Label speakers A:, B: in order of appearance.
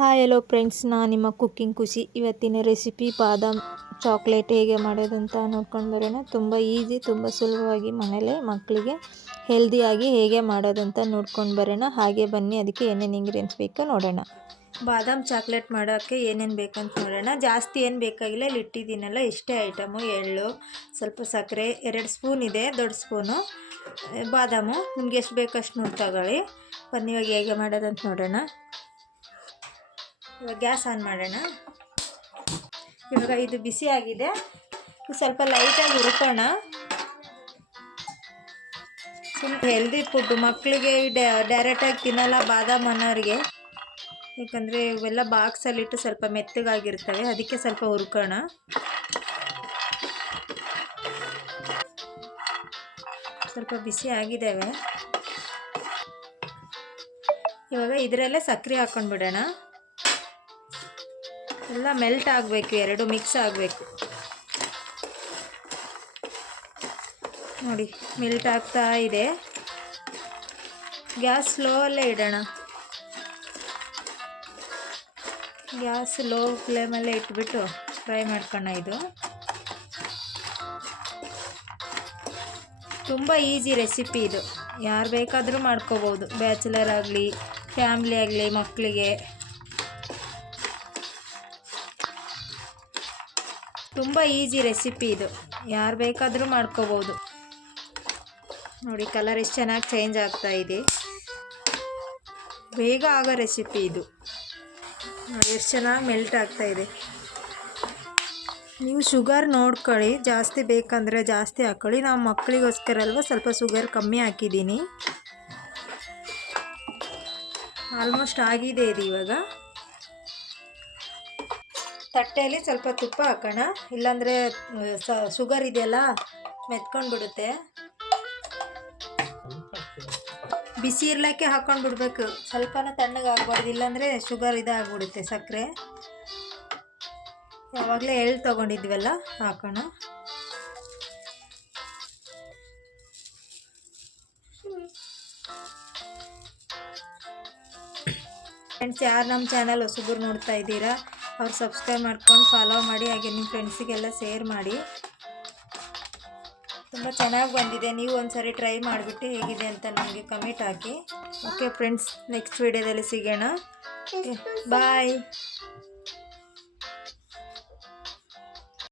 A: Hi hello friends ನಾನು ನಿಮ್ಮ cooking ಖುಷಿ. ಇವತ್ತಿನ ರೆಸಿಪಿ ಬಾದಾಮ್ ಚಾಕ್ಲೇಟ್ ಹೇಗೆ ಮಾಡೋದಂತ ನೋಡ್ಕೊಂಡು ಬರೋಣ. ತುಂಬ ಈಸಿ ತುಂಬ ಸುಲಭವಾಗಿ ಮನೇಲೆ ಮಕ್ಕಳಿಗೆ ಹೆಲ್ದಿಯಾಗಿ ಹೇಗೆ ಮಾಡೋದಂತ ನೋಡ್ಕೊಂಡು ಬರೋಣ. ಹಾಗೆ ಬನ್ನಿ, ಅದಕ್ಕೆ ಏನೇನು ಇಂಗ್ರೀಡಿಯೆಂಟ್ಸ್ ಬೇಕೋ ನೋಡೋಣ. ಬಾದಾಮ್ ಚಾಕ್ಲೇಟ್ ಮಾಡೋಕ್ಕೆ ಏನೇನು ಬೇಕಂತ ನೋಡೋಣ. ಜಾಸ್ತಿ ಏನು ಬೇಕಾಗಿಲ್ಲ ಇಟ್ಟಿದ್ದೀನಲ್ಲ, ಇಷ್ಟೇ ಐಟಮು ಎಳ್ಳು, ಸ್ವಲ್ಪ ಸಕ್ಕರೆ, ಎರಡು ಸ್ಪೂನ್ ಇದೆ, ದೊಡ್ಡ ಸ್ಪೂನು ಬಾದಾಮು, ನಿಮ್ಗೆ ಎಷ್ಟು ಬೇಕಷ್ಟು ನೋಡಿ ತಗೊಳ್ಳಿ. ಬನ್ನಿ, ಇವಾಗ ಹೇಗೆ ಮಾಡೋದಂತ ನೋಡೋಣ. ಇವಾಗ ಗ್ಯಾಸ್ ಆನ್ ಮಾಡೋಣ. ಇವಾಗ ಇದು ಬಿಸಿ ಆಗಿದೆ. ಸ್ವಲ್ಪ ಲೈಟಾಗಿ ಹುರ್ಕೋಣ. ಸ್ವಲ್ಪ ಹೆಲ್ದಿ ಫುಡ್ ಮಕ್ಕಳಿಗೆ ಡೈರೆಕ್ಟಾಗಿ ತಿನ್ನಲ್ಲ ಬಾದಾಮ್ ಅನ್ನೋರಿಗೆ. ಯಾಕಂದರೆ ಇವೆಲ್ಲ ಬಾಕ್ಸಲ್ಲಿಟ್ಟು ಸ್ವಲ್ಪ ಮೆತ್ತಗಾಗಿರ್ತವೆ. ಅದಕ್ಕೆ ಸ್ವಲ್ಪ ಹುರ್ಕೋಣ. ಸ್ವಲ್ಪ ಬಿಸಿ ಆಗಿದ್ದಾವೆ. ಇವಾಗ ಇದರಲ್ಲೇ ಸಕ್ಕರೆ ಹಾಕ್ಕೊಂಡ್ಬಿಡೋಣ ಬಿಡೋಣ ಎಲ್ಲ ಮೆಲ್ಟ್ ಆಗಬೇಕು, ಎರಡು ಮಿಕ್ಸ್ ಆಗಬೇಕು. ನೋಡಿ ಮೆಲ್ಟ್ ಆಗ್ತಾ ಇದೆ. ಗ್ಯಾಸ್ ಸ್ಲೋ ಅಲ್ಲೇ ಇಡೋಣ. ಗ್ಯಾಸ್ ಲೋ ಫ್ಲೇಮಲ್ಲೇ ಇಟ್ಬಿಟ್ಟು ಫ್ರೈ ಮಾಡ್ಕೋಣ ಇದು. ತುಂಬ ಈಸಿ ರೆಸಿಪಿ ಇದು. ಯಾರು ಬೇಕಾದರೂ ಮಾಡ್ಕೋಬೋದು. ಬ್ಯಾಚುಲರ್ ಆಗಲಿ ಫ್ಯಾಮ್ಲಿ ಆಗಲಿ ಮಕ್ಕಳಿಗೆ ತುಂಬ ಈಸಿ ರೆಸಿಪಿ ಇದು. ಯಾರು ಬೇಕಾದರೂ ಮಾಡ್ಕೋಬೋದು. ನೋಡಿ ಕಲರ್ ಎಷ್ಟು ಚೆನ್ನಾಗಿ ಚೇಂಜ್ ಆಗ್ತಾ ಇದೆ. ಬೇಗ ಆಗೋ ರೆಸಿಪಿ ಇದು. ನೋಡಿ, ಎಷ್ಟು ಚೆನ್ನಾಗಿ ಮೆಲ್ಟ್ ಆಗ್ತಾ ಇದೆ. ನೀವು ಶುಗರ್ ನೋಡ್ಕೊಳ್ಳಿ. ಜಾಸ್ತಿ ಬೇಕಂದರೆ ಜಾಸ್ತಿ ಹಾಕ್ಕೊಳ್ಳಿ ನಾವು ಮಕ್ಕಳಿಗೋಸ್ಕರ ಅಲ್ವಾ ಸ್ವಲ್ಪ ಶುಗರ್ ಕಮ್ಮಿ ಹಾಕಿದ್ದೀನಿ. ಆಲ್ಮೋಸ್ಟ್ ಆಗಿದೆ ಇದು ಇವಾಗ. ತಟ್ಟೆಯಲ್ಲಿ ಸ್ವಲ್ಪ ತುಪ್ಪ ಹಾಕೋಣ. ಇಲ್ಲಾಂದರೆ ಶುಗರ್ ಇದೆಯಲ್ಲ ಮೆತ್ಕೊಂಡು ಬಿಡುತ್ತೆ ಬಿಸಿ ಇರ್ಲಕ್ಕೆ ಹಾಕೊಂಡು ಬಿಡ್ಬೇಕು ಸ್ವಲ್ಪನೂ ತಣ್ಣಗೆ ಆಗ್ಬಾರ್ದು. ಇಲ್ಲಾಂದರೆ ಶುಗರ್ ಇದಾಗ್ಬಿಡುತ್ತೆ ಸಕ್ಕರೆ. ಯಾವಾಗಲೇ ಎಳ್ಳು ತೊಗೊಂಡಿದ್ವಲ್ಲ, ಹಾಕೋಣ. ಫ್ರೆಂಡ್ಸ್ ಯಾರು ನಮ್ಮ ಚಾನಲ್ ಹೊಸಬ್ರು ನೋಡ್ತಾ ಇದ್ದೀರಾ? ಅವ್ರು ಸಬ್ಸ್ಕ್ರೈಬ್ ಮಾಡ್ಕೊಂಡು ಫಾಲೋ ಮಾಡಿ, ಹಾಗೆ ನಿಮ್ಮ ಫ್ರೆಂಡ್ಸಿಗೆಲ್ಲ ಶೇರ್ ಮಾಡಿ. ತುಂಬ ಚೆನ್ನಾಗಿ ಬಂದಿದೆ. ನೀವು ಒಂದ್ಸರಿ ಟ್ರೈ ಮಾಡಿಬಿಟ್ಟು ಹೇಗಿದೆ ಅಂತ ನಮಗೆ ಕಮೆಂಟ್ ಹಾಕಿ. ಓಕೆ ಫ್ರೆಂಡ್ಸ್ ನೆಕ್ಸ್ಟ್ ವಿಡಿಯೋದಲ್ಲಿ ಸಿಗೋಣ. ಬಾಯ್